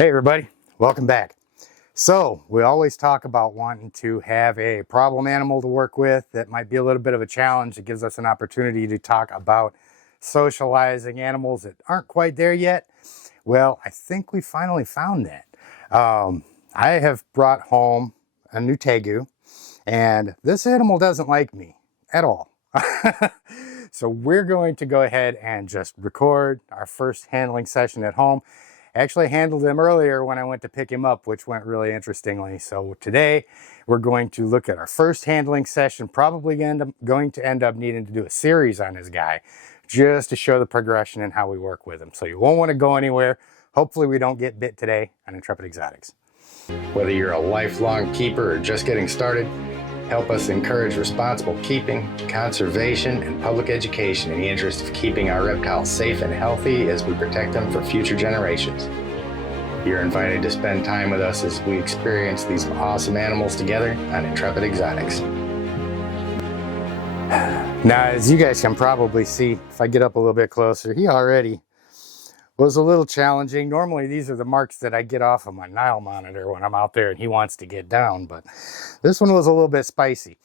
Hey everybody, welcome back. So we always talk about wanting to have a problem animal to work with that might be a little bit of a challenge. It gives us an opportunity to talk about socializing animals that aren't quite there yet. Well, I think we finally found that. I have brought home a new Tegu, and this animal doesn't like me at all. So we're going to go ahead and just record our first handling session at home. Actually handled him earlier when I went to pick him up, which went really interestingly. So today we're going to look at our first handling session, probably going to end up needing to do a series on this guy just to show the progression and how we work with him. So you won't want to go anywhere. Hopefully we don't get bit today on Intrepid Exotics. Whether you're a lifelong keeper or just getting started, help us encourage responsible keeping, conservation, and public education in the interest of keeping our reptiles safe and healthy as we protect them for future generations. You're invited to spend time with us as we experience these awesome animals together on Intrepid Exotics. Now, as you guys can probably see, if I get up a little bit closer, he already was a little challenging. Normally these are the marks that I get off of my Nile monitor when I'm out there and he wants to get down, but this one was a little bit spicy.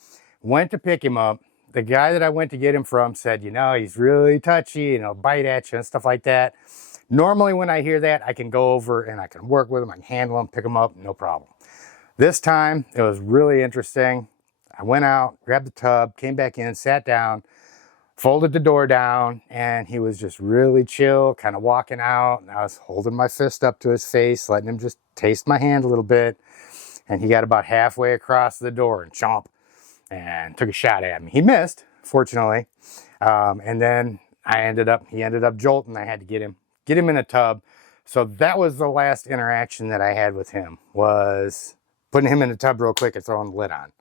Went to pick him up. The guy that I went to get him from said, you know, he's really touchy and he'll bite at you and stuff like that. Normally when I hear that, I can go over and I can work with him, I can handle him, pick him up, no problem. This time it was really interesting. I went out, grabbed the tub, came back in, sat down, folded the door down, and he was just really chill, kind of walking out. And I was holding my fist up to his face, letting him just taste my hand a little bit. And he got about halfway across the door and chomp and took a shot at me. He missed, fortunately. And then he ended up jolting. I had to get him in a tub. So that was the last interaction that I had with him, was putting him in the tub real quick and throwing the lid on.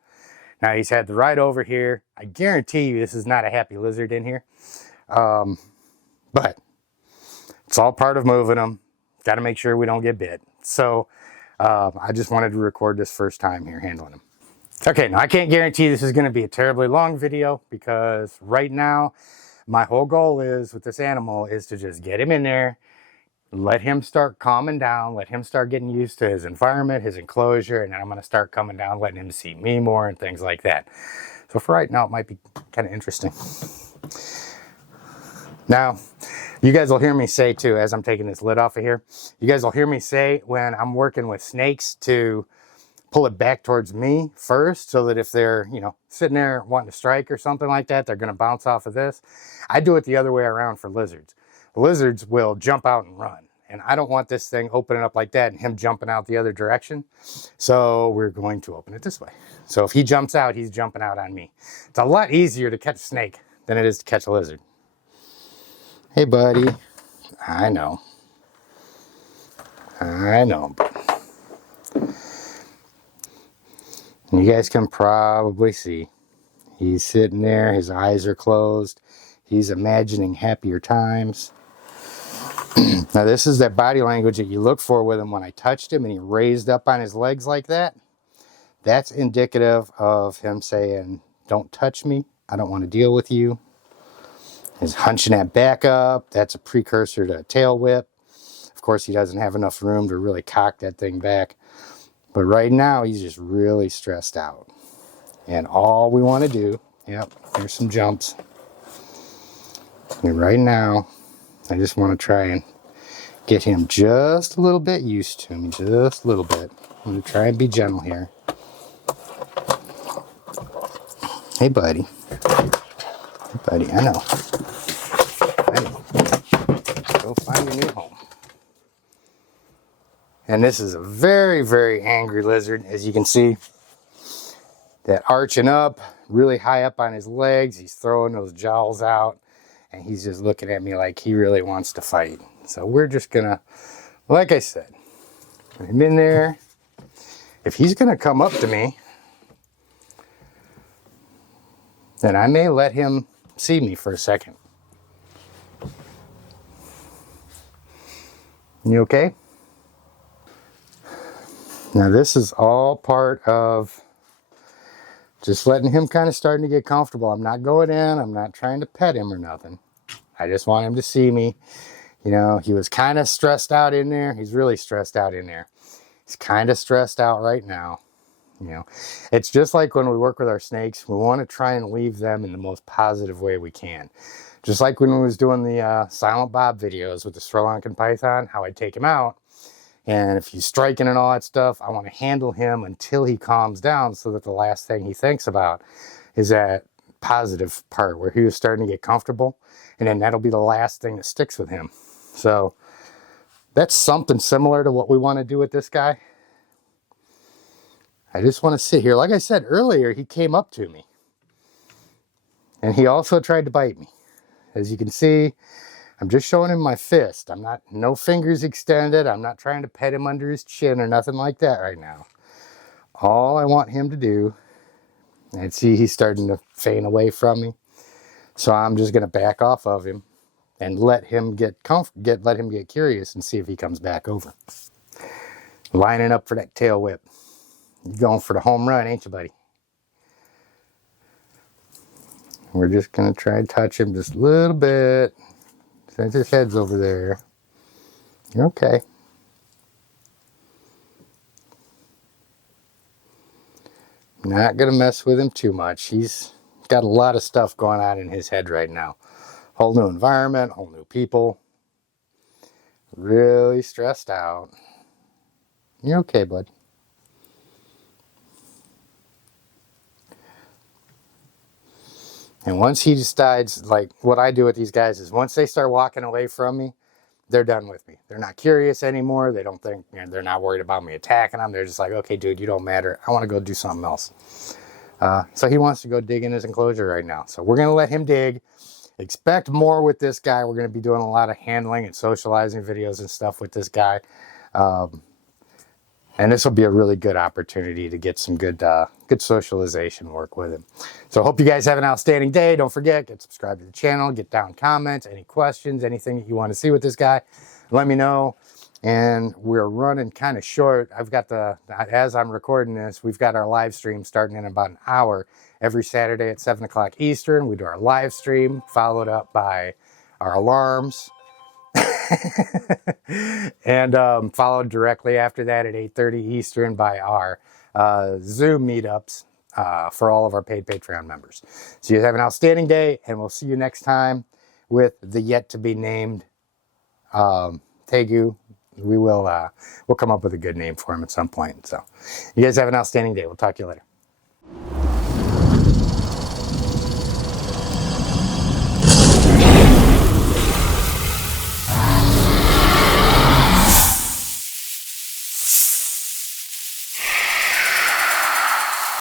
Now he's had the ride over here. I guarantee you this is not a happy lizard in here. But it's all part of moving them. Got to make sure we don't get bit. So I just wanted to record this first time here handling him. Okay, now I can't guarantee this is going to be a terribly long video, because right now my whole goal is with this animal is to just get him in there, let him start calming down, let him start getting used to his environment, his enclosure, and then I'm going to start coming down, letting him see me more and things like that. So for right now, it might be kind of interesting. Now, you guys will hear me say too, as I'm taking this lid off of here, you guys will hear me say when I'm working with snakes to pull it back towards me first, so that if they're, you know, sitting there wanting to strike or something like that, they're going to bounce off of this. I do it the other way around for lizards. Lizards will jump out and run, and I don't want this thing opening up like that and him jumping out the other direction. So we're going to open it this way. So if he jumps out, he's jumping out on me. It's a lot easier to catch a snake than it is to catch a lizard. Hey buddy, I know, but you guys can probably see he's sitting there, his eyes are closed, he's imagining happier times. Now this is that body language that you look for with him. When I touched him and he raised up on his legs like that, that's indicative of him saying, don't touch me, I don't want to deal with you. He's hunching that back up, that's a precursor to a tail whip. Of course he doesn't have enough room to really cock that thing back. But right now he's just really stressed out. And all we want to do, yep, there's some jumps. And right now, I just want to try and get him just a little bit used to me, just a little bit. I'm going to try and be gentle here. Hey, buddy. Hey, buddy, I know. Go find your new home. And this is a very, very angry lizard, as you can see. That arching up, really high up on his legs. He's throwing those jowls out. And he's just looking at me like he really wants to fight. So we're just gonna, like I said, put him in there. If he's gonna come up to me, then I may let him see me for a second. You okay? Now this is all part of just letting him kind of starting to get comfortable. I'm not going in, I'm not trying to pet him or nothing. I just want him to see me. You know, he was kind of stressed out in there. He's really stressed out in there. He's kind of stressed out right now. You know, it's just like when we work with our snakes, we want to try and leave them in the most positive way we can. Just like when we was doing the Silent Bob videos with the Sri Lankan python, how I'd take him out. And if he's striking and all that stuff, I want to handle him until he calms down so that the last thing he thinks about is that positive part where he was starting to get comfortable. And then that'll be the last thing that sticks with him. So that's something similar to what we want to do with this guy. I just want to sit here. Like I said earlier, he came up to me. And he also tried to bite me. As you can see, I'm just showing him my fist. I'm not, no fingers extended. I'm not trying to pet him under his chin or nothing like that right now. All I want him to do, and see he's starting to feign away from me. So I'm just going to back off of him and let him get curious and see if he comes back over. Lining up for that tail whip. You're going for the home run, ain't you, buddy? We're just going to try and touch him just a little bit. Since his head's over there. You're okay. Not going to mess with him too much. He's got a lot of stuff going on in his head right now. Whole new environment, whole new people. Really stressed out. You're okay, bud. And once he decides, like what I do with these guys is once they start walking away from me, they're done with me. They're not curious anymore. They don't think, you know, they're not worried about me attacking them. They're just like, okay, dude, you don't matter. I want to go do something else. So he wants to go dig in his enclosure right now. So we're going to let him dig. Expect more with this guy. We're going to be doing a lot of handling and socializing videos and stuff with this guy. And this will be a really good opportunity to get some good socialization work with him. So I hope you guys have an outstanding day. Don't forget, get subscribed to the channel, get down comments, any questions, anything that you want to see with this guy, let me know. And we're running kind of short. I've got as I'm recording this, we've got our live stream starting in about an hour. Every Saturday at 7 o'clock Eastern, we do our live stream, followed up by our alarms. And followed directly after that at 8:30 Eastern by our Zoom meetups for all of our paid Patreon members. So you have an outstanding day, and we'll see you next time with the yet to be named Tegu. We'll come up with a good name for him at some point. So you guys have an outstanding day. We'll talk to you later.